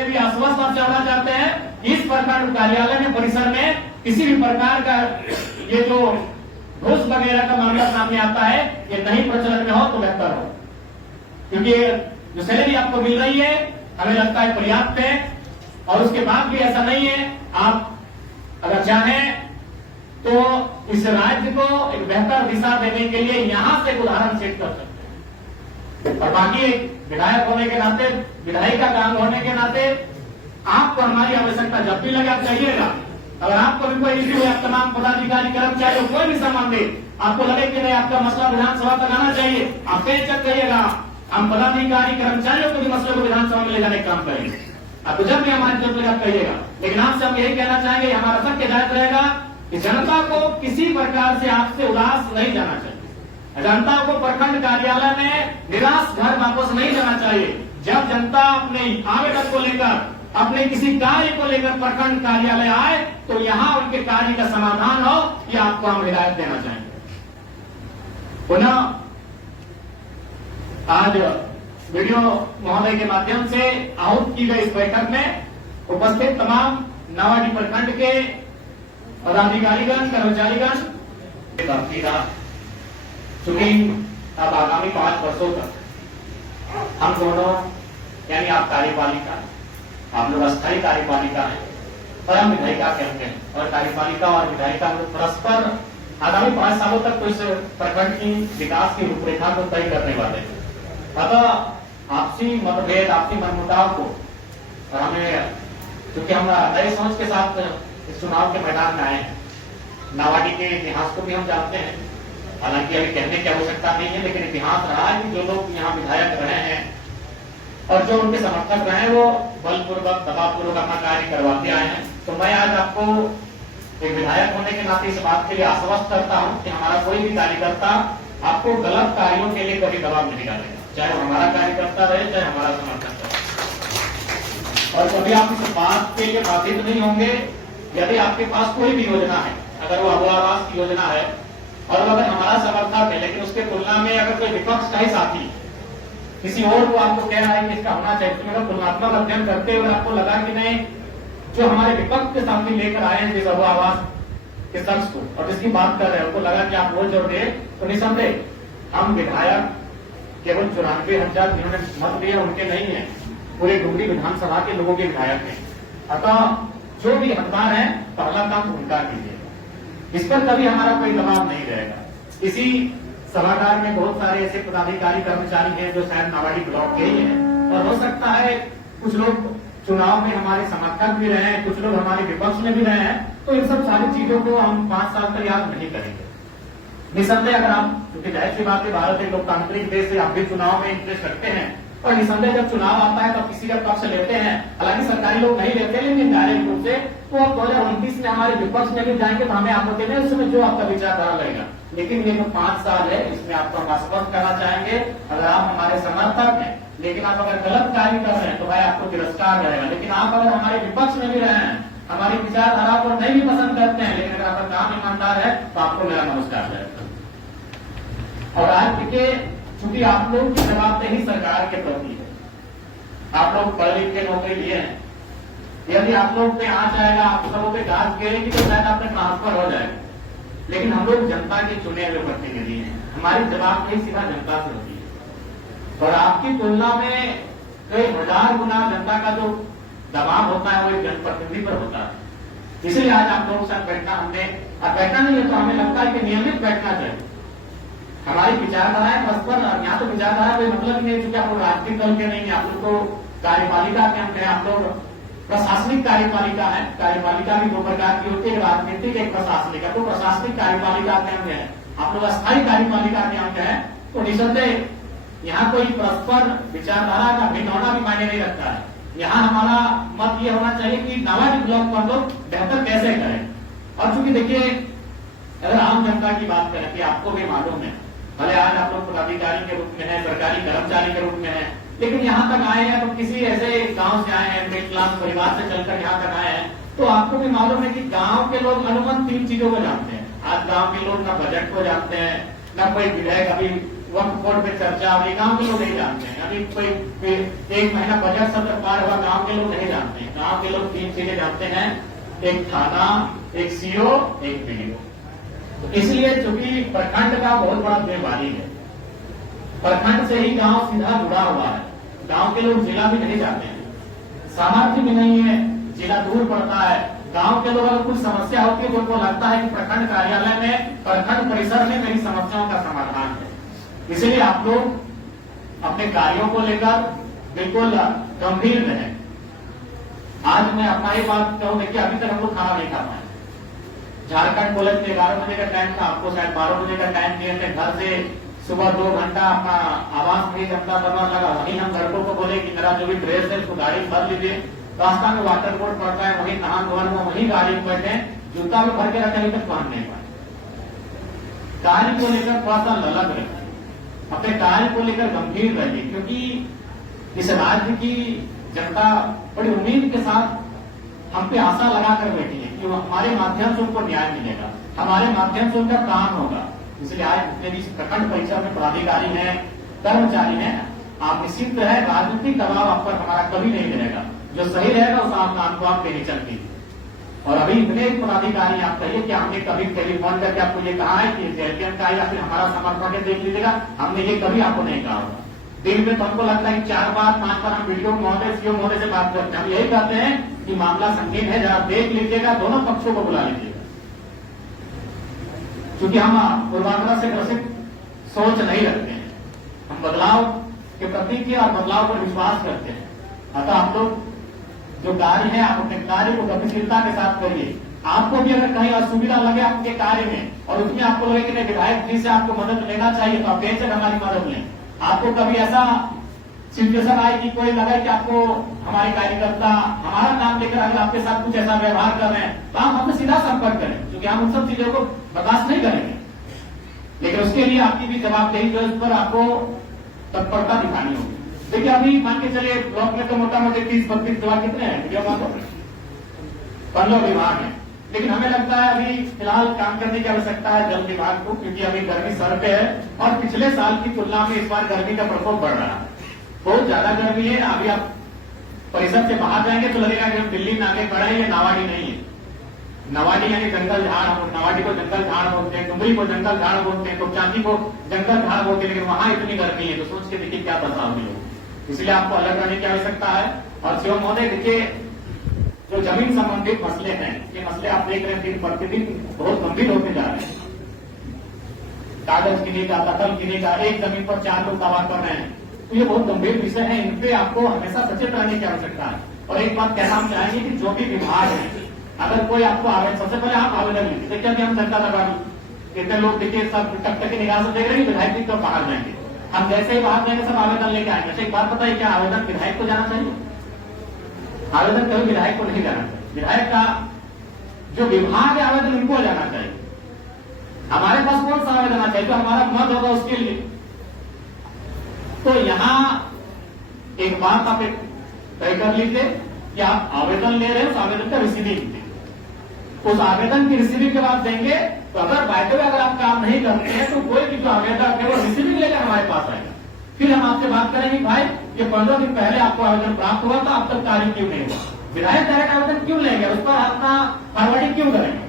लिए भी आश्वस्त आप चाहना चाहते हैं कि इस प्रखंड कार्यालय में परिसर में किसी भी प्रकार का ये जो घूस वगैरह का मामला सामने आता है ये नहीं प्रचलन में हो तो बेहतर हो, क्योंकि जो सैलरी आपको मिल रही है हमें लगता है पर्याप्त है। और उसके बाद भी ऐसा नहीं है, आप अगर चाहें तो इस राज्य को एक बेहतर दिशा देने के लिए यहां से उदाहरण सेट कर सकते हैं। और बाकी विधायक होने के नाते, विधायिका काम होने के नाते आपको हमारी आवश्यकता जब भी लगे आप कहिएगा। अगर आपको भी कोई इश्यू है, तमाम पदाधिकारी कर्मचारी कोई भी संबंधित आपको लगे कि नहीं आपका मसला विधानसभा तक आना चाहिए, आप बेचक कहिएगा। हम पदाधिकारी कर्मचारियों के भी मसले को विधानसभा में ले जाने का काम करेंगे। आपको जब भी हमारी जरूरत लगे कहिएगा। लेकिन आपसे हम यही कहना चाहेंगे, हमारा सबके हिदायत रहेगा कि जनता को किसी प्रकार से आपसे उदास नहीं जाना चाहिए। जनता को प्रखंड कार्यालय में निराश घर वापस नहीं जाना चाहिए। जब जनता अपने आवेदन को लेकर, अपने किसी कार्य को लेकर प्रखंड कार्यालय आए तो यहाँ उनके कार्य का समाधान हो, ये आपको हम हिदायत देना चाहेंगे। पुनः आज वीडियो महोदय के माध्यम से आहूत की गई इस बैठक में उपस्थित तमाम नावाडीह प्रखंड के पदाधिकारीगण, कर्मचारीगण, चूंकि अब आगामी 5 वर्षों तक हम दोनों यानी आप कार्यपालिका, आप लोग अस्थायी कार्यपालिका है और हम विधायिका कहते हैं, और कार्यपालिका और विधायिका परस्पर आगामी 5 सालों तक तो इस प्रखंड की विकास की रूपरेखा को तय करने वाले हैं। अतः आपसी मतभेद, आपसी मनमुटाव को, और हमें क्योंकि हम नए सोच के साथ इस चुनाव के मैदान में आए हैं, नावाडीह के इतिहास को भी हम जानते हैं, हालांकि अभी कहने की आवश्यकता नहीं है, लेकिन इतिहास रहा है कि जो लोग यहाँ विधायक रहे हैं और जो उनके समर्थक रहे हैं वो बलपूर्वक, दबावपूर्वक अपना कार्य करवाते आए हैं। तो मैं आज आपको एक विधायक होने के नाते इस बात के लिए आश्वस्त करता हूँ कि हमारा कोई भी कार्यकर्ता आपको गलत कार्यों के लिए कभी दबाव नहीं डालेगा, चाहे वो हमारा कार्यकर्ता रहे, चाहे हमारा समर्थक रहे। और कभी आप इस बात के लिए बाधित नहीं होंगे यदि आपके पास कोई भी योजना है, अगर वो आवास की योजना है और अगर हमारा समर्थक है, लेकिन उसके तुलना में अगर कोई विपक्ष का ही साथी किसी और को आपको कह रहा है कि इसका होना चाहिए, तो मेरा तुलनात्मक अध्ययन करते हुए आपको लगा कि नहीं, जो हमारे विपक्ष के सामने लेकर आए हैं जिस आवास के शख्स को और जिसकी बात कर रहे हैं, उनको लगा कि आप वोट जोड़ दे, तो निसंदेह हम विधायक केवल 94,000 जिन्होंने मत दिए उनके नहीं है, पूरे डुगरी विधानसभा के लोगों के विधायक हैं। अतः जो भी हकदार है पहला काम उनका कीजिएगा, इस पर कभी हमारा कोई दबाव नहीं रहेगा। इसी सभागार में बहुत सारे ऐसे पदाधिकारी कर्मचारी हैं जो शायद नावाडीह ब्लॉक के ही हैं, और हो सकता है कुछ लोग चुनाव में हमारे समर्थक भी रहे हैं, कुछ लोग हमारे विपक्ष में भी रहे हैं, तो इन सब सारी चीजों को हम 5 साल तक याद नहीं करेंगे। निसंदेह अगर आप, क्योंकि जाहिर सी बात है भारत एक लोकतांत्रिक देश है, आप भी चुनाव में इंटरेस्ट रखते हैं, और निसंदेह जब चुनाव आता है तब किसी का पक्ष लेते हैं, हालांकि सरकारी लोग नहीं लेते, लेकिन डायरेक्ट रूप से तो अब 2029 में हमारे विपक्ष में भी जाएंगे तो हमें आपको देने उसमें जो आपका विचारधारा रहेगा। लेकिन ये जो 5 साल है इसमें आपको हम आश्वस्त करना चाहेंगे, अगर आप हमारे समर्थक हैं लेकिन आप अगर गलत कार्य कर रहे हैं तो भाई आपको तिरस्कार रहेगा, लेकिन आप अगर हमारे विपक्ष में भी रहे हैं, हमारी विचारधारा को नहीं भी पसंद करते हैं, लेकिन अगर आपका काम ईमानदार है तो आपको मेरा नमस्कार रहेगा। और आज के चूंकि आप लोग की जवाबदेही सरकार के प्रति है, आप लोग पढ़ लिख के नौकरी लिए हैं, यदि आप लोग पे आ जाएगा, आप सबों पे गाज गिरेगी तो शायद आपने ट्रांसफर हो जाएगा, लेकिन हम लोग जनता के चुने हुए प्रतिनिधि हैं, हमारी जवाबदेही सीधा जनता से होती है, और आपकी तुलना में कई 1000 गुना जनता का जो दबाव होता है वो एक जनप्रतिनिधि पर होता है। इसलिए आज आप लोगों के साथ बैठना हमने, अब बैठना नहीं है तो हमें लगता है कि नियमित बैठना चाहिए। हमारी विचारधाराएं परस्पर, यहाँ तो विचारधारा कोई मतलब नहीं है, क्योंकि आप लोग राजनीतिक दल के नहीं है, आप लोग तो कार्यपालिका के अंग है, आप लोग प्रशासनिक कार्यपालिका है। कार्यपालिका भी 2 प्रकार की होती है, राजनीतिक एक प्रशासनिक है, तो प्रशासनिक कार्यपालिका के अंग है, आप लोग अस्थायी कार्यपालिका के अंग है। तो निसंदेह यहाँ कोई परस्पर विचारधारा का भिन्न होना भी मायने नहीं रखता है। यहाँ हमारा मत ये होना चाहिए कि नावाडीह ब्लॉक को हम लोग बेहतर कैसे करें। और चूंकि देखिए अगर आम जनता की बात करें कि आपको भी मालूम है, भले आज आप लोग पदाधिकारी के रूप में है, सरकारी कर्मचारी के रूप में है, लेकिन यहाँ तक आए हैं तो किसी ऐसे गांव से आए हैं, मिडिल क्लास परिवार से चलकर यहाँ तक आए हैं, तो आपको भी मालूम है कि गांव के लोग अनुमन 3 चीजों को जानते हैं। आज गांव के लोग ना बजट को जानते हैं, ना कोई विधेयक अभी वक्त बोर्ड पे चर्चा, अभी गांव के लोग नहीं जानते हैं, अभी कोई 1 महीना बजट सत्र पार हुआ, गांव के लोग नहीं जानते। गांव के लोग 3 चीजें जानते हैं, एक थाना, एक सीओ, एक बीडीओ। तो इसलिए चूंकि प्रखंड का बहुत बड़ा जिम्मेवारी है, प्रखंड से ही गांव सीधा जुड़ा हुआ है। गांव के लोग जिला भी नहीं जाते हैं, सामर्थ्य भी नहीं है, जिला दूर पड़ता है। गांव के लोग अगर कुछ समस्या होती है तो उनको लगता है कि प्रखंड कार्यालय में, प्रखंड परिसर में मेरी समस्याओं का समाधान है। इसलिए आप लोग अपने कार्यों को लेकर बिल्कुल गंभीर रहें। आज मैं अपना ही बात कहूं, देखिए अभी तक हम लोग खाना नहीं खा पाए। झारखंड कॉलेज में 11 बजे का टाइम था, आपको शायद 12 बजे का टाइम दिए थे। घर से सुबह 2 घंटा अपना आवास में जनता करना लगा। वहीं हम लड़कों को बोले कि मेरा जो भी ड्रेस है उसको गाड़ी भर लीजिए, रास्ता में वाटर बोर्ड पड़ता है, वहीं नहा धोन में वहीं गाड़ी में बैठे, जूता भी भर के रखे, अभी तक पहन नहीं पाए। कार्य को लेकर थोड़ा सा ललक रखिए, अपने कार्य को लेकर गंभीर रहिए, क्योंकि इस राज्य की जनता बड़ी उम्मीद के साथ हम पे आशा लगाकर बैठी है कि हमारे माध्यम से उनको न्याय मिलेगा, हमारे माध्यम से उनका काम होगा। इसलिए आज जितने भी प्रखंड परिसर में पदाधिकारी हैं, कर्मचारी हैं, आप निश्चित है राजनीतिक दबाव आप पर हमारा कभी नहीं मिलेगा। जो सही रहेगा उस काम को आप लेनी चलती। और अभी इतने पदाधिकारी आप कहिए कि हमने कभी टेलीफोन करके आपको ये कहा है कि जेएलपीएम का या फिर हमारा समर्थन है देख लीजिएगा, हमने ये कभी आपको नहीं कहा होगा। दिन में तो हमको लगता है कि 4 बार 5 बार हम वीडियो महोदय, सीओ महोदय से बात करते हैं। हम यही कहते हैं कि मामला संगीन है, जरा देख लीजिएगा, दोनों पक्षों को बुला लीजिएगा, क्योंकि हम पूर्वाग्रह से ग्रसित सोच नहीं रखते हैं। हम बदलाव के प्रति और बदलाव पर विश्वास करते हैं। अतः आप लोग जो कार्य है, आप अपने कार्य को गतिशीलता के साथ करिए। आपको भी अगर कहीं असुविधा लगे आपके कार्य में और उसमें आपको लगे कि नहीं विधायक जी से आपको मदद लेना चाहिए, तो आप बेशक हमारी मदद लें। आपको कभी ऐसा सिचुएशन आए कि कोई लगे कि आपको हमारे कार्यकर्ता हमारा नाम लेकर अगर आपके साथ कुछ ऐसा व्यवहार कर रहे हैं, तो आप हमसे सीधा संपर्क करें, क्योंकि हम उन सब चीजों को बर्दाश्त नहीं करेंगे। लेकिन उसके लिए आपकी भी जवाबदेही जो इस पर आपको तत्परता दिखानी होगी। देखिए अभी मान के चलिए ब्लॉक में तो मोटा मोटी 30-32 विभाग कितने हैं, वीडियो बात 15 विभाग है। लेकिन हमें लगता है अभी फिलहाल काम करने की आवश्यकता है जल विभाग को, क्योंकि अभी गर्मी सर पे है और पिछले साल की तुलना में इस बार गर्मी का प्रकोप बढ़ रहा है, बहुत ज्यादा गर्मी है। अभी आप परिसर से बाहर जाएंगे तो लगेगा कि हम दिल्ली में आगे बढ़े, ये नावाडी नहीं है। नवाडी यानी जंगल झाड़, हम नवाडी को जंगल झाड़ बोलते हैं, डुमरी को जंगल झाड़ बोलते हैं, तो चांदी को जंगल झाड़ बोलते हैं, लेकिन वहां इतनी गर्मी है, तो सोच के देखिए क्या दशा होगी लोग। इसलिए आपको अलग रहने की आवश्यकता है। और सीओ महोदय देखिए, जो जमीन संबंधित मसले हैं, ये मसले आप देख रहे हैं दिन प्रतिदिन बहुत गंभीर होते जा रहे हैं। कागज गिने का, दखल गिने का, एक जमीन पर 4 लोग दावा कर रहे हैं, तो ये बहुत गंभीर विषय है। इन पे आपको हमेशा सचेत रहने की आवश्यकता है। और एक बात कहना हम चाहेंगे कि जो भी विभाग है, अगर कोई आपको आवेदन, सबसे पहले आप आवेदन लीजिए। देखिए अभी हम जनता दरबार कितने लोग देखिए सब टक की निगाह से देख रहे हैं, विधायक जी तो बाहर जाएंगे, हम जैसे ही बाहर जाएंगे सब आवेदन लेके आएंगे। एक बात बताइए, क्या आवेदन विधायक को जाना चाहिए? आवेदन कभी विधायक को नहीं जाना चाहिए। विधायक का जो विभाग है आवेदन उनको जाना चाहिए। हमारे पास कौन सा आवेदन आना चाहिए? जो हमारा मत होगा उसके लिए। तो यहां एक बात आप तय कर लीजिए कि आप आवेदन ले रहे हैं, उस आवेदन का रिसीविंग, उस आवेदन की रिसीविंग के बाद देंगे। तो अगर बाय द वे अगर आप काम नहीं करते हैं तो कोई भी जो आवेदक है वो रिसीविंग लेकर हमारे पास आएगा, फिर हम आपसे बात करेंगे भाई ये 15 दिन पहले आपको आवेदन प्राप्त हुआ था, अब तक कार्य क्यों नहीं हुआ, विधायक डायरेक्ट आवेदन क्यों लेंगे, उस पर अपना फॉरवर्डिंग क्यों करेंगे?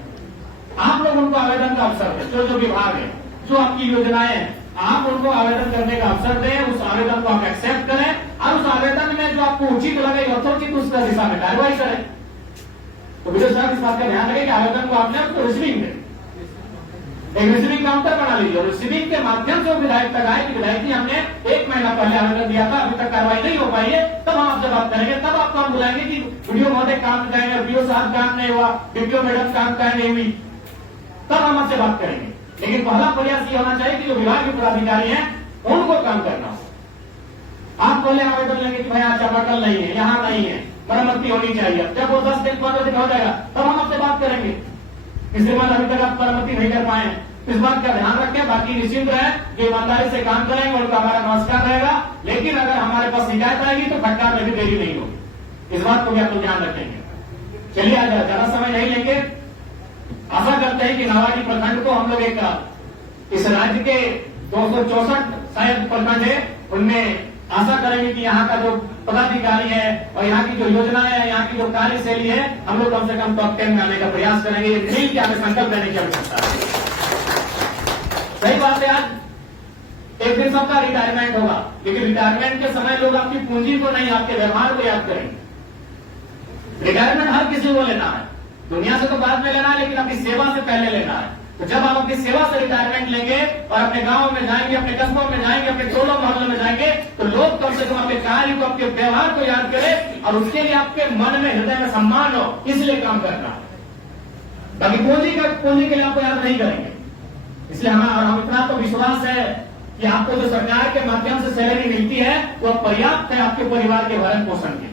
आप लोग उनको आवेदन का अवसर दें। जो विभाग है, जो आपकी योजनाएं हैं, आप उनको आवेदन करने का अवसर दें, उस आवेदन को आप एक्सेप्ट करें और उस आवेदन में जो आपको उचित लगे यथोचित उसका दिशा में कार्रवाई करें। तो विजय साहब इस बात का ध्यान रखें कि आवेदन को आपने उसको रिसीविंग दें, एक रिसीविंग काउंटर बना लीजिए और रिसीविंग के माध्यम से विधायक तक आए कि विधायक जी हमने 1 महीना पहले आवेदन दिया था, अभी तक कार्रवाई नहीं हो पाई है, तब हम आपसे बात करेंगे। तब आपको हम बुलाएंगे कि वीडियो महोदय काम जाएंगे, वीडियो साहब काम नहीं हुआ, वीडियो मैडम काम का नहीं हुई, तब हम आपसे बात करेंगे। लेकिन पहला प्रयास ये होना चाहिए कि जो विभाग के पदाधिकारी हैं उनको काम करना हो। आप पहले आवेदन लेंगे कि भाई यहाँ चापाकल नहीं है, यहाँ नहीं है, मरम्मती होनी चाहिए। जब वो 10 दिन 15 दिन हो जाएगा तब हम आपसे बात करेंगे। इसके बाद अभी तक आप मरम्मती नहीं कर पाए, इस बात का ध्यान रखें। बाकी निश्चिंत रहे, जो ईमानदारी से काम करेंगे उनका हमारा नमस्कार रहेगा। लेकिन अगर हमारे पास शिकायत आएगी तो फटकार में भी देरी नहीं होगी, इस बात को भी आप लोग ध्यान रखेंगे। चलिए आज ज्यादा समय नहीं लेंगे। आशा करते हैं कि नावाडी प्रखंड को हम लोग एक इस राज्य के 264 शायद प्रखंड है, उनमें आशा करेंगे कि यहाँ का जो पदाधिकारी है और यहाँ की जो योजनाएं है, यहाँ की जो कार्यशैली है, हम लोग कम से कम टॉप 10 में आने का प्रयास करेंगे। ये मिल के हमें संकल्प लेने की आवश्यकता है। सही बात है, आज एक दिन सबका रिटायरमेंट होगा, लेकिन रिटायरमेंट के समय लोग आपकी पूंजी को नहीं, आपके व्यवहार को याद करेंगे। रिटायरमेंट हर किसी को लेना है, दुनिया से तो बाद में लेना है, लेकिन अपनी सेवा से पहले लेना है। तो जब आप अपनी सेवा से रिटायरमेंट लेंगे और अपने गांव में जाएंगे, अपने कस्बों में जाएंगे, अपने टोलों मोहल्लों में जाएंगे, तो लोग कम से कम आपके कार्य को, आपके व्यवहार को याद करें और उसके लिए आपके मन में, हृदय में सम्मान हो, इसलिए काम करना है। बाकी पूंजी के लिए आपको याद नहीं करेंगे। इसलिए हम इतना तो विश्वास है कि आपको जो सरकार के माध्यम से सैलरी मिलती है वो पर्याप्त है आपके परिवार के भरण पोषण के